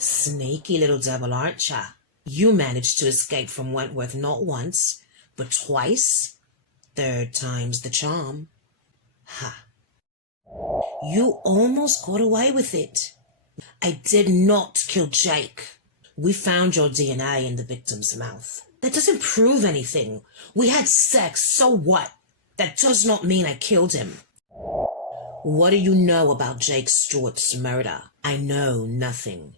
Sneaky little devil, aren't ya? You managed to escape from Wentworth not once, but twice. Third time's the charm. Ha. You almost got away with it. I did not kill Jake. We found your DNA in the victim's mouth. That doesn't prove anything. We had sex, so what? That does not mean I killed him. What do you know about Jake Stewart's murder? I know nothing.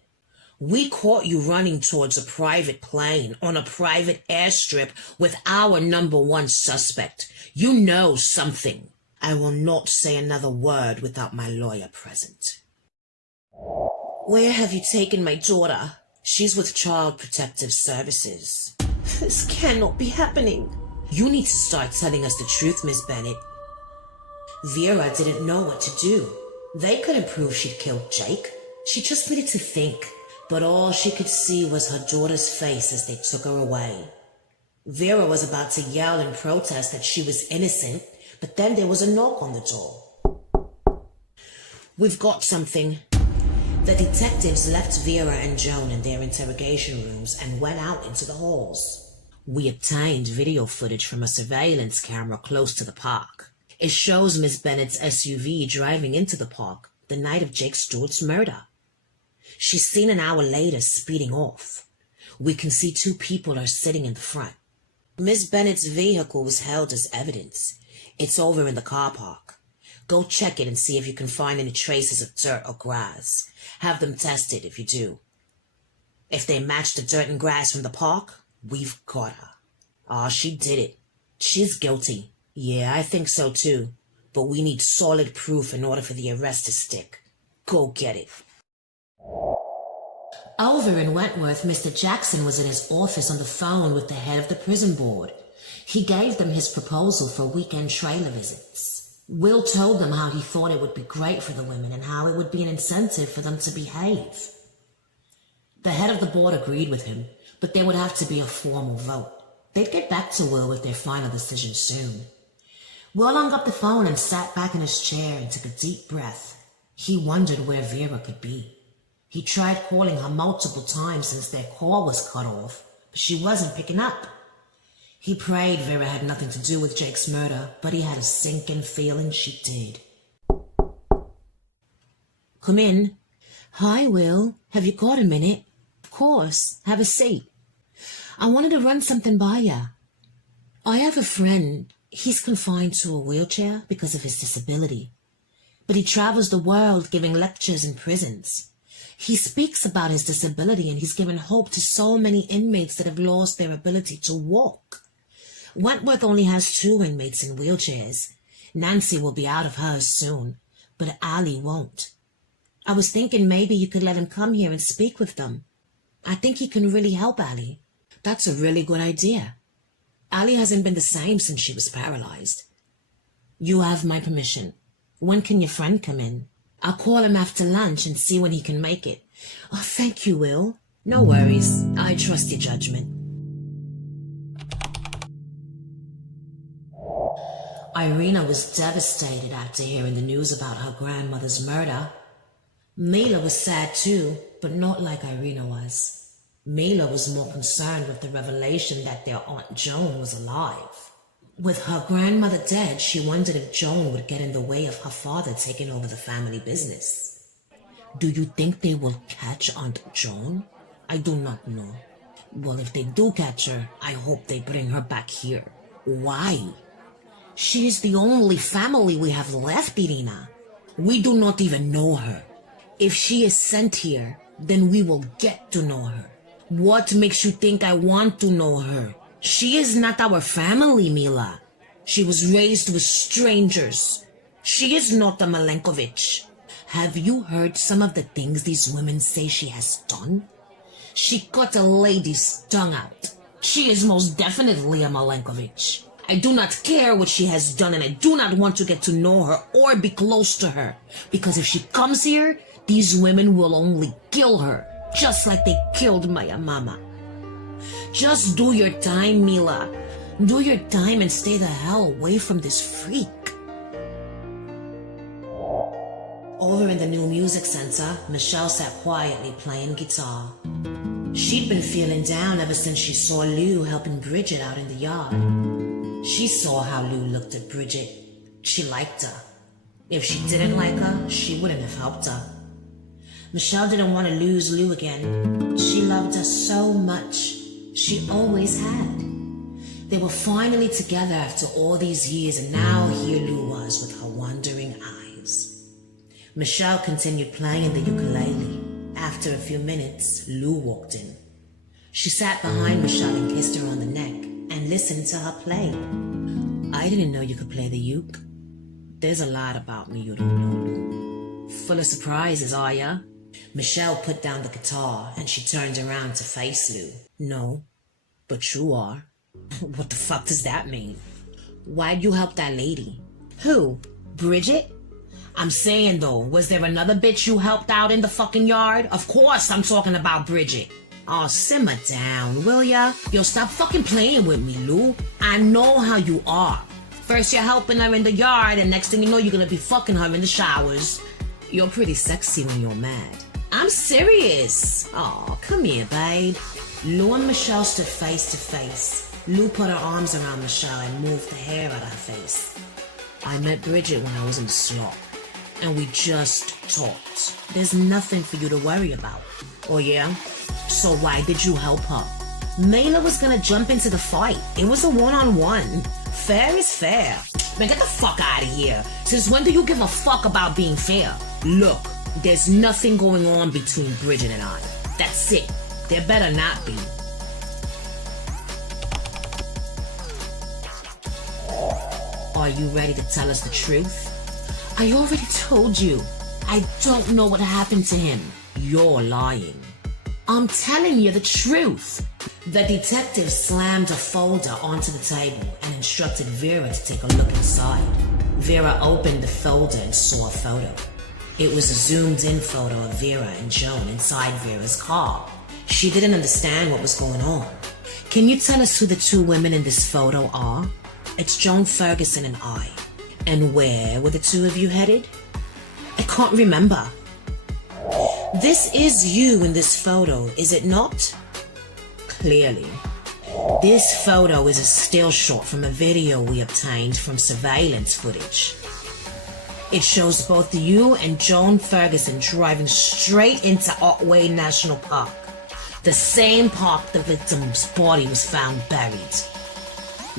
We caught you running towards a private plane on a private airstrip with our number one suspect. You know something. I will not say another word without my lawyer present. Where have you taken my daughter? She's with Child Protective Services. This cannot be happening. You need to start telling us the truth, Miss Bennett. Vera didn't know what to do. They couldn't prove she'd killed Jake. She just needed to think. But all she could see was her daughter's face as they took her away. Vera was about to yell in protest that she was innocent, but then there was a knock on the door. We've got something. The detectives left Vera and Joan in their interrogation rooms and went out into the halls. We obtained video footage from a surveillance camera close to the park. It shows Miss Bennett's SUV driving into the park the night of Jake Stewart's murder. She's seen an hour later speeding off. We can see two people are sitting in the front. Miss Bennett's vehicle was held as evidence. It's over in the car park. Go check it and see if you can find any traces of dirt or grass. Have them tested if you do. If they match the dirt and grass from the park, we've got her. Ah, she did it. She's guilty. Yeah, I think so too. But we need solid proof in order for the arrest to stick. Go get it. Over in Wentworth, Mr. Jackson was in his office on the phone with the head of the prison board. He gave them his proposal for weekend trailer visits. Will told them how he thought it would be great for the women and how it would be an incentive for them to behave. The head of the board agreed with him, but there would have to be a formal vote. They'd get back to Will with their final decision soon. Will hung up the phone and sat back in his chair and took a deep breath. He wondered where Vera could be. He tried calling her multiple times since their call was cut off, but she wasn't picking up. He prayed Vera had nothing to do with Jake's murder, but he had a sinking feeling she did. Come in. Hi, Will. Have you got a minute? Of course. Have a seat. I wanted to run something by ya. I have a friend. He's confined to a wheelchair because of his disability. But he travels the world giving lectures in prisons. He speaks about his disability and he's given hope to so many inmates that have lost their ability to walk. Wentworth only has 2 inmates in wheelchairs. Nancy will be out of hers soon, but Allie won't. I was thinking maybe you could let him come here and speak with them. I think he can really help Allie. That's a really good idea. Allie hasn't been the same since she was paralyzed. You have my permission. When can your friend come in? I'll call him after lunch and see when he can make it. Oh, thank you, Will. No worries. I trust your judgment. Irina was devastated after hearing the news about her grandmother's murder. Mila was sad too, but not like Irina was. Mila was more concerned with the revelation that their Aunt Joan was alive. With her grandmother dead, she wondered if Joan would get in the way of her father taking over the family business. Do you think they will catch Aunt Joan? I do not know. Well, if they do catch her, I hope they bring her back here. Why? She is the only family we have left, Irina. We do not even know her. If she is sent here, then we will get to know her. What makes you think I want to know her? She is not our family, Mila. She was raised with strangers. She is not a Malenkovich. Have you heard some of the things these women say she has done? She cut a lady's tongue out. She is most definitely a Malenkovich. I do not care what she has done, and I do not want to get to know her or be close to her. Because if she comes here, these women will only kill her, just like they killed my mama. Just do your time, Mila. Do your time and stay the hell away from this freak. Over in the new music center, Michelle sat quietly playing guitar. She'd been feeling down ever since she saw Lou helping Bridget out in the yard. She saw how Lou looked at Bridget. She liked her. If she didn't like her, she wouldn't have helped her. Michelle didn't want to lose Lou again. She loved her so much. She always had. They were finally together after all these years, and now here Lou was with her wondering eyes. Michelle continued playing the ukulele. After a few minutes, Lou walked in. She sat behind Michelle and kissed her on the neck and listened to her play. I didn't know you could play the uke. There's a lot about me you don't know, Lou. Full of surprises, are ya? Michelle put down the guitar and she turned around to face Lou. No, but you are. What the fuck does that mean? Why'd you help that lady? Who? Bridget? I'm saying though, was there another bitch you helped out in the fucking yard? Of course I'm talking about Bridget. Oh, simmer down, will ya? Yo, stop fucking playing with me, Lou. I know how you are. First you're helping her in the yard, and next thing you know you're gonna be fucking her in the showers. You're pretty sexy when you're mad. I'm serious. Oh, come here, babe. Lou and Michelle stood face to face. Lou put her arms around Michelle and moved the hair out of her face. I met Bridget when I was in the slop, and we just talked. There's nothing for you to worry about. Oh yeah? So why did you help her? Mela was gonna jump into the fight. It was a one-on-one. Fair is fair. Man, get the fuck out of here. Since when do you give a fuck about being fair? Look, there's nothing going on between Bridget and I. That's it. There better not be. Are you ready to tell us the truth? I already told you. I don't know what happened to him. You're lying. I'm telling you the truth. The detective slammed a folder onto the table and instructed Vera to take a look inside. Vera opened the folder and saw a photo. It was a zoomed-in photo of Vera and Joan inside Vera's car. She didn't understand what was going on. Can you tell us who the two women in this photo are? It's Joan Ferguson and I. And where were the two of you headed? I can't remember. This is you in this photo, is it not? Clearly. This photo is a still shot from a video we obtained from surveillance footage. It shows both you and Joan Ferguson driving straight into Otway National Park, the same park the victim's body was found buried.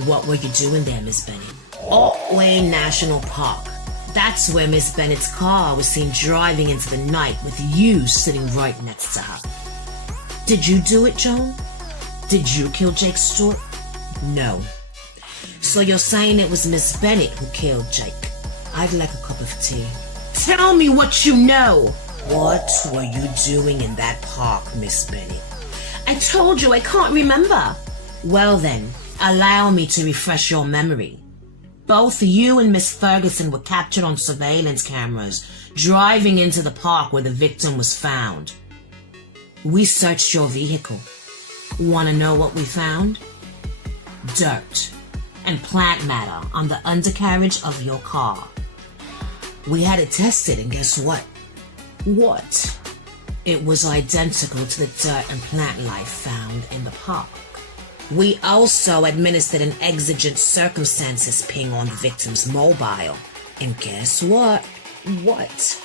What were you doing there, Miss Bennett? Otway National Park. That's where Miss Bennett's car was seen driving into the night with you sitting right next to her. Did you do it, Joan? Did you kill Jake Stewart? No. So you're saying it was Miss Bennett who killed Jake? I'd like a cup of tea. Tell me what you know! What were you doing in that park, Miss Bennett? I told you I can't remember. Well then, allow me to refresh your memory. Both you and Miss Ferguson were captured on surveillance cameras driving into the park where the victim was found. We searched your vehicle. Want to know what we found? Dirt and plant matter on the undercarriage of your car. We had it tested, and guess what? What? It was identical to the dirt and plant life found in the park. We also administered an exigent circumstances ping on the victim's mobile. And guess what? What?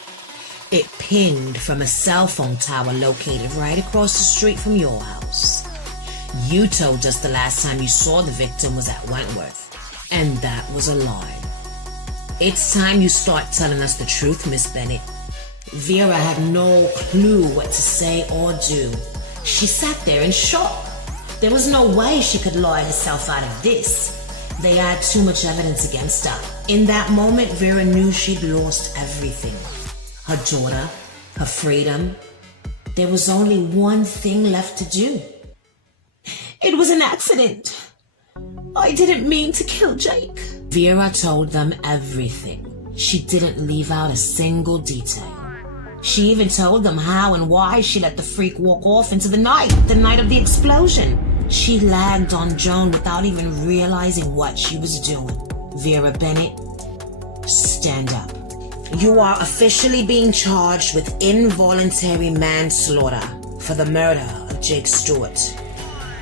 It pinged from a cell phone tower located right across the street from your house. You told us the last time you saw the victim was at Wentworth, and that was a lie. It's time you start telling us the truth, Miss Bennett. Vera had no clue what to say or do. She sat there in shock. There was no way she could lie herself out of this. They had too much evidence against her. In that moment, Vera knew she'd lost everything. Her daughter, her freedom. There was only one thing left to do. It was an accident. I didn't mean to kill Jake. Vera told them everything. She didn't leave out a single detail. She even told them how and why she let the freak walk off into the night of the explosion. She lagged on Joan without even realizing what she was doing. Vera Bennett, stand up. You are officially being charged with involuntary manslaughter for the murder of Jake Stewart,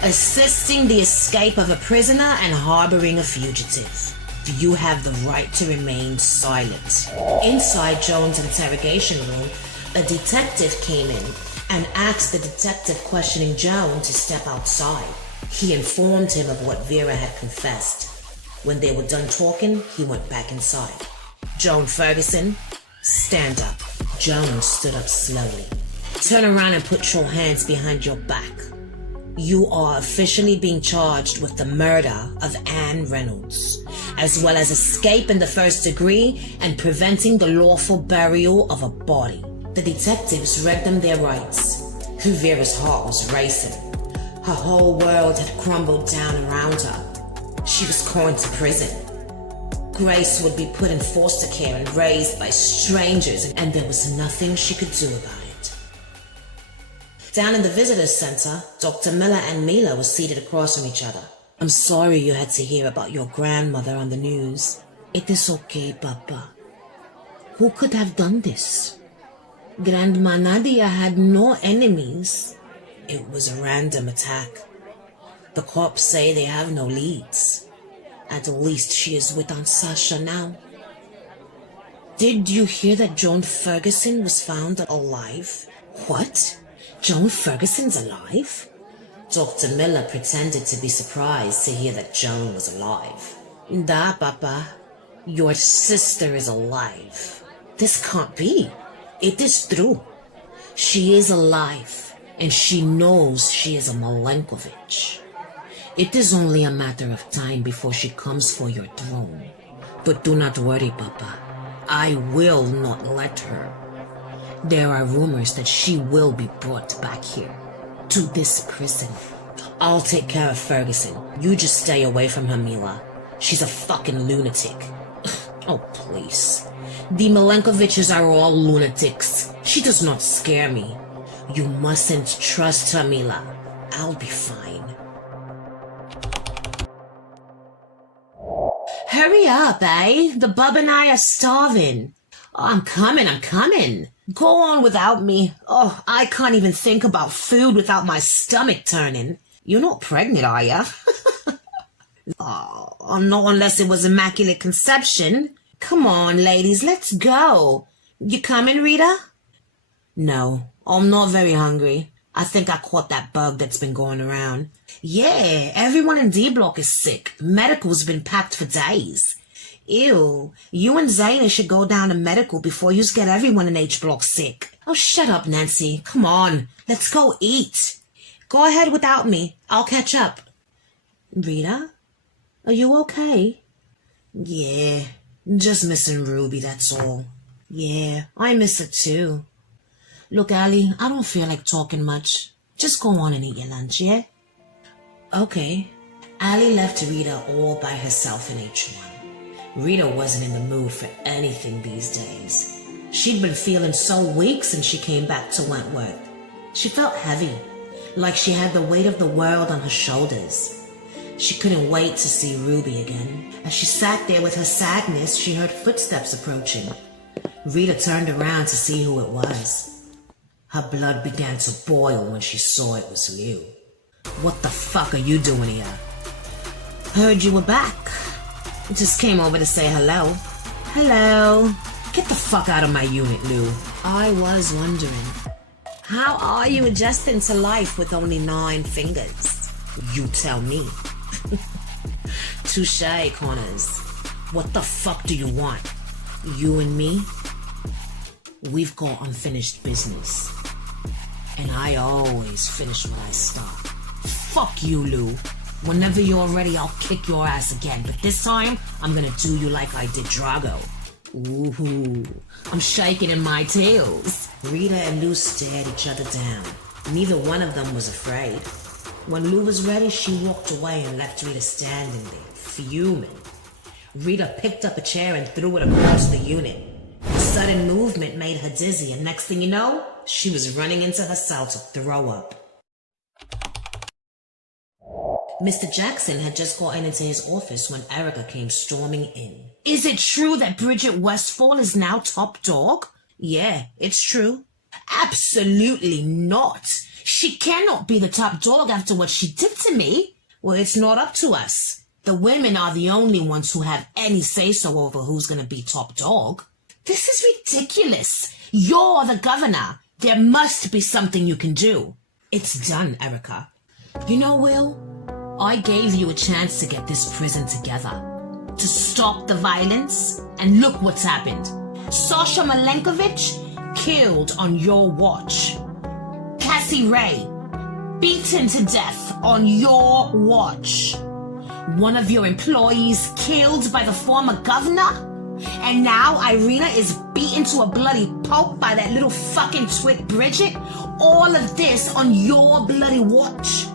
assisting the escape of a prisoner and harboring a fugitive. You have the right to remain silent. Inside Joan's interrogation room, a detective came in and asked the detective questioning Joan to step outside. He informed him of what Vera had confessed. When they were done talking, he went back inside. Joan Ferguson, stand up. Joan stood up slowly. Turn around and put your hands behind your back. You are officially being charged with the murder of Anne Reynolds, as well as escape in the first degree and preventing the lawful burial of a body. The detectives read them their rights. Vera's heart was racing. Her whole world had crumbled down around her. She was going to prison. Grace would be put in foster care and raised by strangers, and there was nothing she could do about it. Down in the visitor's center, Dr. Miller and Mila were seated across from each other. I'm sorry you had to hear about your grandmother on the news. It is okay, Papa. Who could have done this? Grandma Nadia had no enemies. It was a random attack. The cops say they have no leads. At least she is with Aunt Sasha now. Did you hear that Joan Ferguson was found alive? What? Joan Ferguson's alive? Dr. Miller pretended to be surprised to hear that Joan was alive. Da, Papa. Your sister is alive. This can't be. It is true. She is alive, and she knows she is a Milenkovic. It is only a matter of time before she comes for your throne. But do not worry, Papa. I will not let her. There are rumors that she will be brought back here, to this prison. I'll take care of Ferguson. You just stay away from her, Mila. She's a fucking lunatic. Oh, please. The Milenkoviches are all lunatics. She does not scare me. You mustn't trust her, Mila. I'll be fine. Hurry up, eh? The bub and I are starving. Oh, I'm coming. Go on without me. Oh, I can't even think about food without my stomach turning. You're not pregnant, are ya? Oh, not unless it was Immaculate Conception. Come on, ladies, let's go. You coming, Rita? No, I'm not very hungry. I think I caught that bug that's been going around. Yeah, everyone in D-Block is sick. Medical's been packed for days. Ew, you and Zayna should go down to medical before you get everyone in H-Block sick. Oh, shut up, Nancy. Come on, let's go eat. Go ahead without me. I'll catch up. Rita, are you okay? Yeah, just missing Ruby, that's all. Yeah, I miss her too. Look, Allie, I don't feel like talking much. Just go on and eat your lunch, yeah? Okay. Allie left Rita all by herself in H1. Rita wasn't in the mood for anything these days. She'd been feeling so weak since she came back to Wentworth. She felt heavy, like she had the weight of the world on her shoulders. She couldn't wait to see Ruby again. As she sat there with her sadness, she heard footsteps approaching. Rita turned around to see who it was. Her blood began to boil when she saw it was you. What the fuck are you doing here? Heard you were back. Just came over to say hello. Hello. Get the fuck out of my unit, Lou. I was wondering, how are you adjusting to life with only 9 fingers? You tell me. Touché, Connors. What the fuck do you want? You and me? We've got unfinished business. And I always finish what I start. Fuck you, Lou. Whenever you're ready, I'll kick your ass again. But this time, I'm gonna do you like I did Drago. Ooh, I'm shaking in my tails. Rita and Lou stared each other down. Neither one of them was afraid. When Lou was ready, she walked away and left Rita standing there, fuming. Rita picked up a chair and threw it across the unit. The sudden movement made her dizzy, and next thing you know, she was running into her cell to throw up. Mr. Jackson had just gotten into his office when Erica came storming in. Is it true that Bridget Westfall is now top dog? Yeah, it's true. Absolutely not. She cannot be the top dog after what she did to me. Well, it's not up to us. The women are the only ones who have any say-so over who's going to be top dog. This is ridiculous. You're the governor. There must be something you can do. It's done, Erica. You know, Will, I gave you a chance to get this prison together, to stop the violence, and look what's happened. Sasha Milenkovic killed on your watch. Cassie Ray beaten to death on your watch. One of your employees killed by the former governor. And now Irina is beaten to a bloody pulp by that little fucking twit Bridget. All of this on your bloody watch.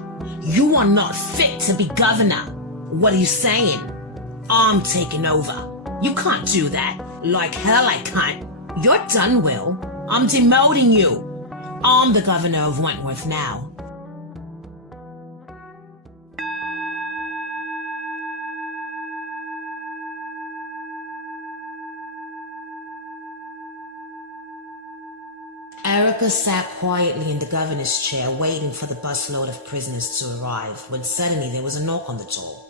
You are not fit to be governor. What are you saying? I'm taking over. You can't do that. Like hell I can't. You're done, Will. I'm demoting you. I'm the governor of Wentworth now. Erica sat quietly in the governor's chair waiting for the busload of prisoners to arrive when suddenly there was a knock on the door.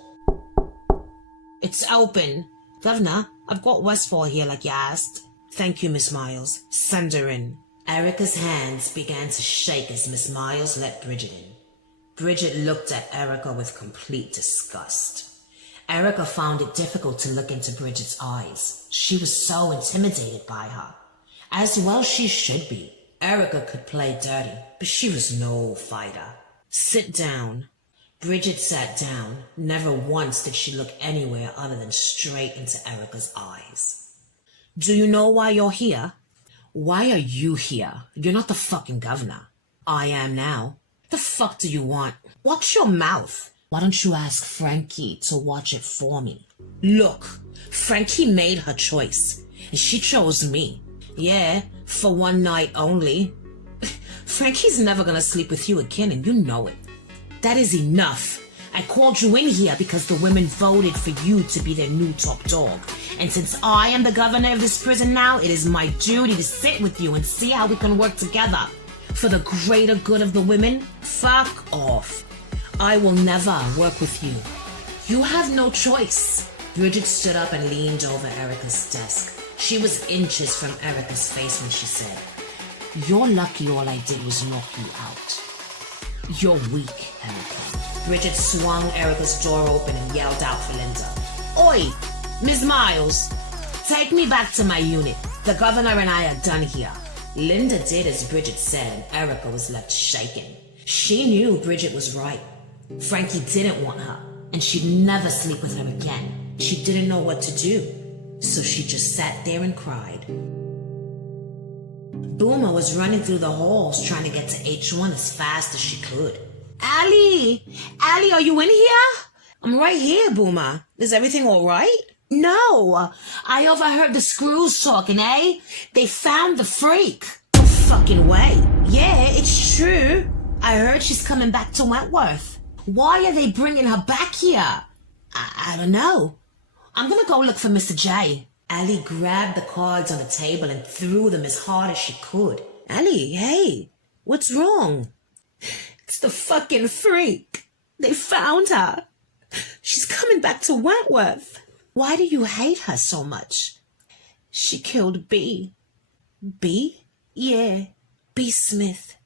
It's open. Governor, I've got Westfall here like you asked. Thank you, Miss Miles. Send her in. Erica's hands began to shake as Miss Miles let Bridget in. Bridget looked at Erica with complete disgust. Erica found it difficult to look into Bridget's eyes. She was so intimidated by her. As well she should be. Erica could play dirty, but she was no fighter. Sit down. Bridget sat down. Never once did she look anywhere other than straight into Erica's eyes. Do you know why you're here? Why are you here? You're not the fucking governor. I am now. The fuck do you want? Watch your mouth. Why don't you ask Frankie to watch it for me? Look, Frankie made her choice, and she chose me. Yeah, for one night only. Frankie's never gonna sleep with you again, and you know it. That is enough. I called you in here because the women voted for you to be their new top dog. And since I am the governor of this prison now, it is my duty to sit with you and see how we can work together. For the greater good of the women, fuck off. I will never work with you. You have no choice. Bridget stood up and leaned over Erica's desk. She was inches from Erica's face when she said, "You're lucky all I did was knock you out. You're weak, Erica." Bridget swung Erica's door open and yelled out for Linda. "Oi, Ms. Miles, take me back to my unit. The governor and I are done here." Linda did as Bridget said, and Erica was left shaken. She knew Bridget was right. Frankie didn't want her, and she'd never sleep with her again. She didn't know what to do, so she just sat there and cried. Boomer was running through the halls trying to get to H1 as fast as she could. Allie, are you in here? I'm right here, Boomer. Is everything all right? No, I overheard the screws talking, eh? They found the freak. No fucking way. Yeah, it's true. I heard she's coming back to Wentworth. Why are they bringing her back here? I don't know. I'm gonna go look for Mr. J. Allie grabbed the cards on the table and threw them as hard as she could. Allie, hey, what's wrong? It's the fucking freak. They found her. She's coming back to Wentworth. Why do you hate her so much? She killed B. B? Yeah, B. Smith.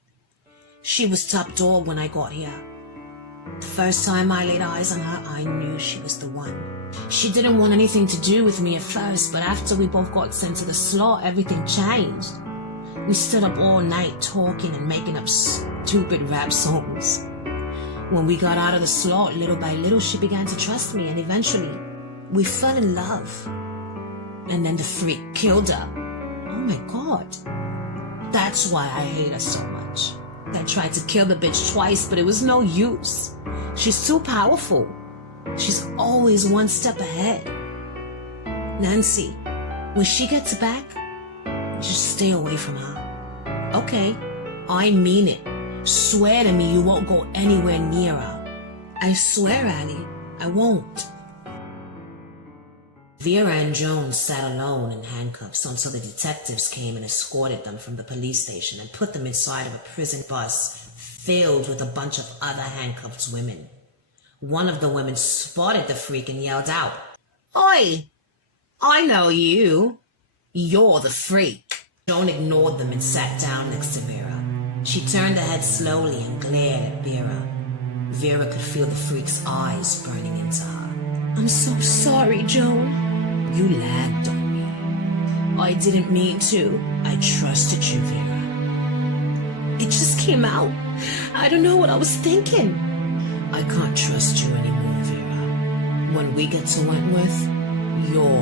She was top dog when I got here. The first time I laid eyes on her, I knew she was the one. She didn't want anything to do with me at first, but after we both got sent to the slot, everything changed. We stood up all night talking and making up stupid rap songs. When we got out of the slot, little by little, she began to trust me, and eventually, we fell in love. And then the freak killed her. Oh my God. That's why I hate her so much. I tried to kill the bitch twice, but it was no use. She's too powerful. She's always one step ahead. Nancy, when she gets back, just stay away from her. Okay, I mean it. Swear to me you won't go anywhere near her. I swear, Annie, I won't. Vera and Jones sat alone in handcuffs until the detectives came and escorted them from the police station and put them inside of a prison bus filled with a bunch of other handcuffed women. One of the women spotted the freak and yelled out, "Oi! I know you. You're the freak." Joan ignored them and sat down next to Vera. She turned her head slowly and glared at Vera. Vera could feel the freak's eyes burning into her. "I'm so sorry, Joan. You lagged on me. I didn't mean to. I trusted you, Vera. It just came out. I don't know what I was thinking." "I can't trust you anymore, Vera. When we get to Wentworth, you're